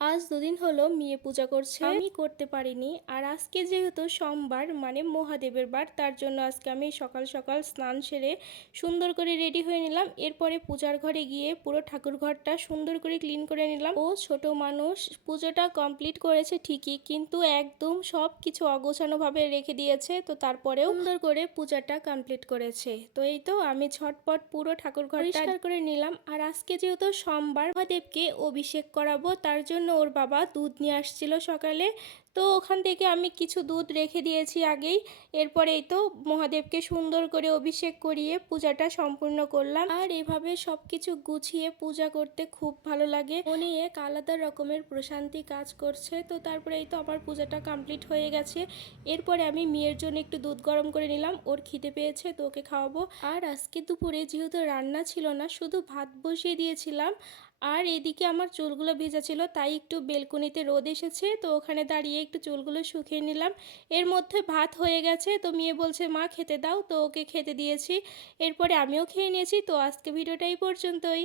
আজ দুদিন হলো মেয়ে পূজা করছে, আমি করতে পারিনি। আর আজকে যেহেতু সোমবার মানে মহাদেবের বার, তার জন্য আজকে আমি সকাল সকাল স্নান সেরে সুন্দর করে রেডি হয়ে নিলাম। এরপরে পূজার ঘরে গিয়ে পুরো ঠাকুর ঘরটা সুন্দর করে ক্লিন করে নিলাম। ও ছোট মানুষ, পুজোটা কমপ্লিট করেছে ঠিকই, কিন্তু একদম সব কিছু অগোছানোভাবে রেখে দিয়েছে। তো তারপরেও সুন্দর করে পূজাটা কমপ্লিট করেছে। তো এই তো আমি ঝটপট পুরো ঠাকুর ঘর পরিষ্কার করে নিলাম। আর আজকে যেহেতু সোমবার, মহাদেবকে অভিষেক করাবো, তার জন্য ওর বাবা দুধ নিয়ে আসছিল সকালে। তো ওখান থেকে আমি কিছু দুধ রেখে দিয়েছি আগেই। এরপরেই তো মহাদেবকে সুন্দর করে অভিষেক করিয়ে পূজাটা সম্পূর্ণ করলাম। আর এভাবে সব কিছু গুছিয়ে পূজা করতে খুব ভালো লাগে, মনে এক আলাদা রকমের প্রশান্তি কাজ করছে। তো তারপরে এই তো আমার পূজাটা কমপ্লিট হয়ে গেছে। এরপরে আমি মেয়ের জন্য একটু দুধ গরম করে নিলাম, ওর খিদে পেয়েছে তো ওকে খাওয়াবো। আর আজকে দুপুরে যেহেতু রান্না ছিল না, শুধু ভাত বসিয়ে দিয়েছিলাম। আর এদিকে আমার চুলগুলো ভেজা ছিল, তাই একটু বেলকনিতে রোদ এসেছে, তো ওখানে দাঁড়িয়ে একটু চুলগুলো শুকিয়ে নিলাম। এর মধ্যে ভাত হয়ে গেছে, তো মেয়ে বলছে মা খেতে দাও, তো ওকে খেতে দিয়েছি। এরপরে আমিও খেয়ে নিয়েছি। তো আজকে ভিডিওটা এই পর্যন্তই।